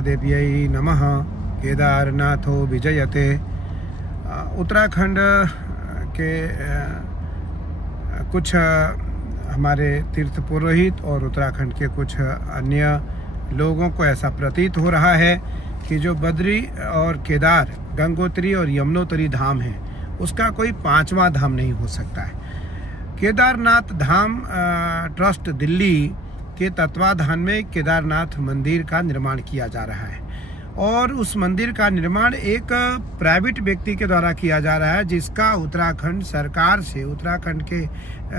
देव्यै नमः। केदारनाथो विजयते। उत्तराखंड के कुछ हमारे तीर्थ पुरोहित और उत्तराखंड के कुछ अन्य लोगों को ऐसा प्रतीत हो रहा है कि जो बद्री और केदार, गंगोत्री और यमुनोत्री धाम है, उसका कोई पांचवा धाम नहीं हो सकता है। केदारनाथ धाम ट्रस्ट दिल्ली के तत्वाधान में केदारनाथ मंदिर का निर्माण किया जा रहा है और उस मंदिर का निर्माण एक प्राइवेट व्यक्ति के द्वारा किया जा रहा है, जिसका उत्तराखंड सरकार से, उत्तराखंड के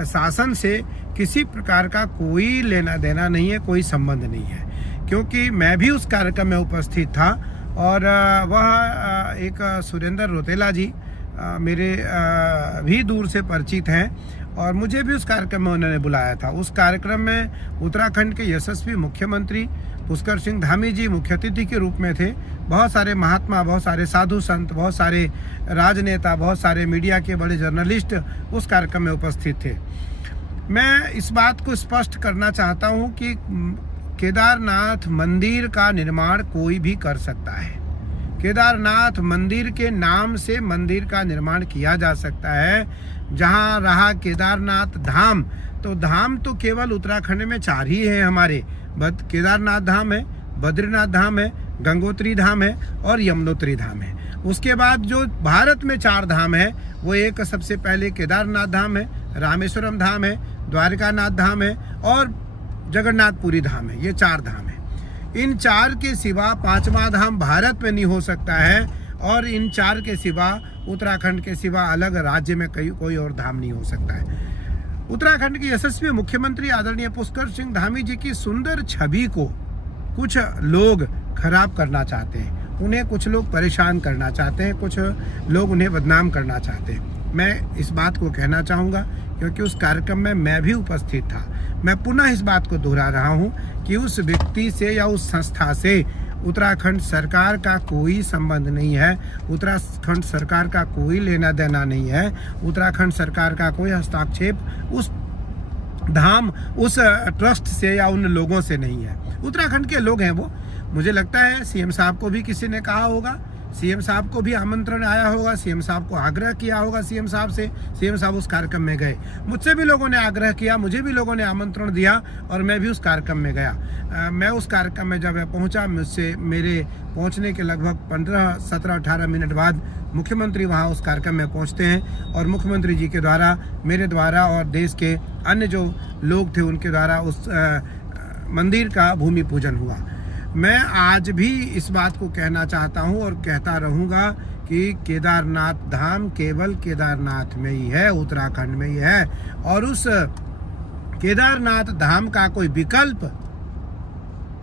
शासन से किसी प्रकार का कोई लेना देना नहीं है, कोई संबंध नहीं है। क्योंकि मैं भी उस कार्यक्रम में उपस्थित था और वह एक सुरेंद्र रोतेला जी मेरे भी दूर से परिचित हैं और मुझे भी उस कार्यक्रम में उन्होंने बुलाया था। उस कार्यक्रम में उत्तराखंड के यशस्वी मुख्यमंत्री पुष्कर सिंह धामी जी मुख्य अतिथि के रूप में थे। बहुत सारे महात्मा, बहुत सारे साधु संत, बहुत सारे राजनेता, बहुत सारे मीडिया के बड़े जर्नलिस्ट उस कार्यक्रम में उपस्थित थे। मैं इस बात को स्पष्ट करना चाहता हूं कि केदारनाथ मंदिर का निर्माण कोई भी कर सकता है। केदारनाथ मंदिर के नाम से मंदिर का निर्माण किया जा सकता है। जहां रहा केदारनाथ धाम, तो धाम तो केवल उत्तराखंड में 4 ही है हमारे। केदारनाथ धाम है, बद्रीनाथ धाम है, गंगोत्री धाम है और यमुनोत्री धाम है। उसके बाद जो भारत में 4 धाम है, वो एक सबसे पहले केदारनाथ धाम है, रामेश्वरम धाम है, द्वारकानाथ धाम है और जगन्नाथपुरी धाम है। ये 4 धाम है। इन 4 के सिवा 5वां धाम भारत में नहीं हो सकता है और इन 4 के सिवा, उत्तराखंड के सिवा अलग राज्य में कोई और धाम नहीं हो सकता है। उत्तराखंड के यशस्वी मुख्यमंत्री आदरणीय पुष्कर सिंह धामी जी की सुंदर छवि को कुछ लोग खराब करना चाहते हैं, उन्हें कुछ लोग परेशान करना चाहते हैं, कुछ लोग उन्हें बदनाम करना चाहते हैं। मैं इस बात को कहना चाहूँगा क्योंकि उस कार्यक्रम में मैं भी उपस्थित था। मैं पुनः इस बात को दोहरा रहा हूँ कि उस व्यक्ति से या उस संस्था से उत्तराखंड सरकार का कोई संबंध नहीं है, उत्तराखंड सरकार का कोई लेना देना नहीं है, उत्तराखंड सरकार का कोई हस्तक्षेप उस धाम, उस ट्रस्ट से या उन लोगों से नहीं है। उत्तराखंड के लोग हैं वो। मुझे लगता है सीएम साहब को भी किसी ने कहा होगा, सीएम साहब को भी आमंत्रण आया होगा, सीएम साहब को आग्रह किया होगा सीएम साहब से, सीएम साहब उस कार्यक्रम में गए। मुझसे भी लोगों ने आग्रह किया, मुझे भी लोगों ने आमंत्रण दिया और मैं भी उस कार्यक्रम में गया। मैं उस कार्यक्रम में जब पहुंचा, मुझसे मेरे पहुंचने के लगभग 15, 17, 18 मिनट बाद मुख्यमंत्री वहां उस कार्यक्रम में पहुंचते हैं और मुख्यमंत्री जी के द्वारा, मेरे द्वारा और देश के अन्य जो लोग थे उनके द्वारा उस मंदिर का भूमि पूजन हुआ। मैं आज भी इस बात को कहना चाहता हूं और कहता रहूंगा कि केदारनाथ धाम केवल केदारनाथ में ही है, उत्तराखंड में ही है और उस केदारनाथ धाम का कोई विकल्प,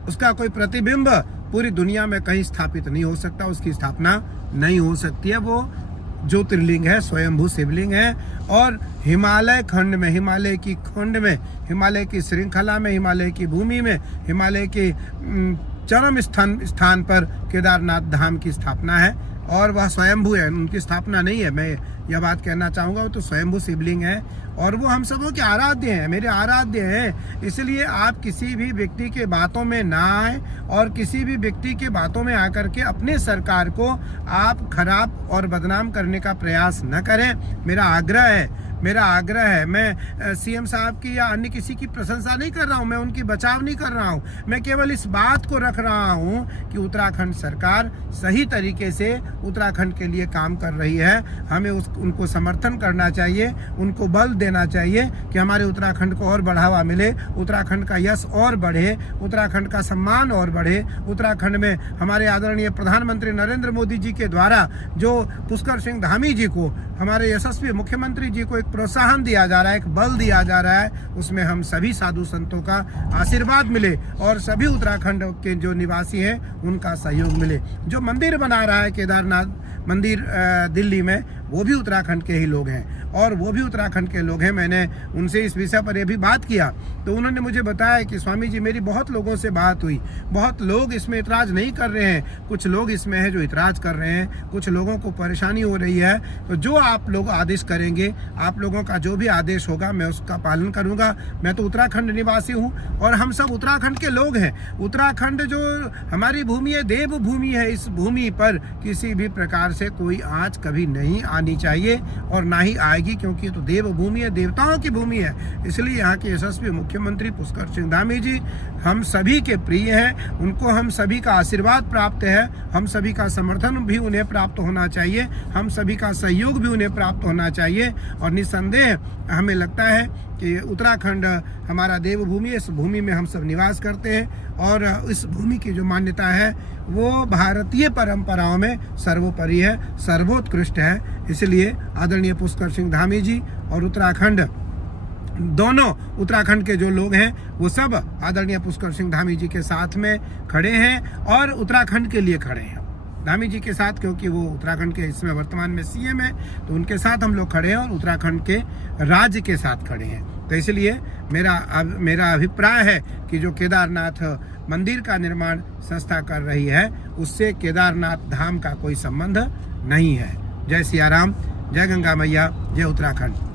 उसका कोई प्रतिबिंब पूरी दुनिया में कहीं स्थापित नहीं हो सकता, उसकी स्थापना नहीं हो सकती है। वो ज्योतिर्लिंग है, स्वयंभू शिवलिंग है और हिमालय खंड में, हिमालय की खंड में, हिमालय की श्रृंखला में, हिमालय की भूमि में, हिमालय के चरम स्थान पर केदारनाथ धाम की स्थापना है और वह स्वयंभू है, उनकी स्थापना नहीं है। मैं यह बात कहना चाहूँगा, वो तो स्वयंभू शिवलिंग है और वो हम सबों के आराध्य हैं, मेरे आराध्य हैं। इसलिए आप किसी भी व्यक्ति के बातों में ना आए और किसी भी व्यक्ति के बातों में आकर के अपने सरकार को आप खराब और बदनाम करने का प्रयास न करें। मेरा आग्रह है। मैं सीएम साहब की या अन्य किसी की प्रशंसा नहीं कर रहा हूं, मैं उनकी बचाव नहीं कर रहा हूं। मैं केवल इस बात को रख रहा हूं कि उत्तराखंड सरकार सही तरीके से उत्तराखंड के लिए काम कर रही है। हमें उनको समर्थन करना चाहिए, उनको बल देना चाहिए कि हमारे उत्तराखंड को और बढ़ावा मिले, उत्तराखंड का यश और बढ़े, उत्तराखंड का सम्मान और बढ़े। उत्तराखंड में हमारे आदरणीय प्रधानमंत्री नरेंद्र मोदी जी के द्वारा जो पुष्कर सिंह धामी जी को, हमारे यशस्वी मुख्यमंत्री जी को एक प्रोत्साहन दिया जा रहा है, एक बल दिया जा रहा है, उसमें हम सभी साधु संतों का आशीर्वाद मिले और सभी उत्तराखंड के जो निवासी हैं उनका सहयोग मिले। जो मंदिर बना रहा है केदारनाथ मंदिर दिल्ली में, वो भी उत्तराखंड के ही लोग हैं और वो भी उत्तराखंड के लोग हैं। मैंने उनसे इस विषय पर ये भी बात किया तो उन्होंने मुझे बताया कि स्वामी जी मेरी बहुत लोगों से बात हुई, बहुत लोग इसमें इतराज नहीं कर रहे हैं, कुछ लोग इसमें हैं जो इतराज कर रहे हैं, कुछ लोगों को परेशानी हो रही है। तो जो आप लोग आदेश करेंगे, आप लोगों का जो भी आदेश होगा मैं उसका पालन करूँगा। मैं तो उत्तराखंड निवासी हूँ और हम सब उत्तराखंड के लोग हैं। उत्तराखंड जो हमारी भूमि है, देव भूमि है, इस भूमि पर किसी भी प्रकार से कोई आँच कभी नहीं आनी चाहिए और ना ही आएगी, क्योंकि ये तो देव भूमि है, देवताओं की भूमि है। इसलिए यहाँ के यशस्वी मुख्यमंत्री पुष्कर सिंह धामी जी हम सभी के प्रिय हैं, उनको हम सभी का आशीर्वाद प्राप्त है, हम सभी का समर्थन भी उन्हें प्राप्त होना चाहिए, हम सभी का सहयोग भी उन्हें प्राप्त होना चाहिए। और निस्संदेह हमें लगता है कि उत्तराखंड हमारा देवभूमि है, इस भूमि में हम सब निवास करते हैं और इस भूमि की जो मान्यता है वो भारतीय परंपराओं में सर्वोपरि है, सर्वोत्कृष्ट है। इसलिए आदरणीय पुष्कर सिंह धामी जी और उत्तराखंड, दोनों उत्तराखंड के जो लोग हैं वो सब आदरणीय पुष्कर सिंह धामी जी के साथ में खड़े हैं और उत्तराखंड के लिए खड़े हैं धामी जी के साथ, क्योंकि वो उत्तराखंड के इसमें वर्तमान में सीएम है, तो उनके साथ हम लोग खड़े हैं और उत्तराखंड के राज्य के साथ खड़े हैं। तो इसलिए मेरा अभिप्राय है कि जो केदारनाथ मंदिर का निर्माण संस्था कर रही है उससे केदारनाथ धाम का कोई संबंध नहीं है। जय सिया राम, जय गंगा मैया, जय उत्तराखंड।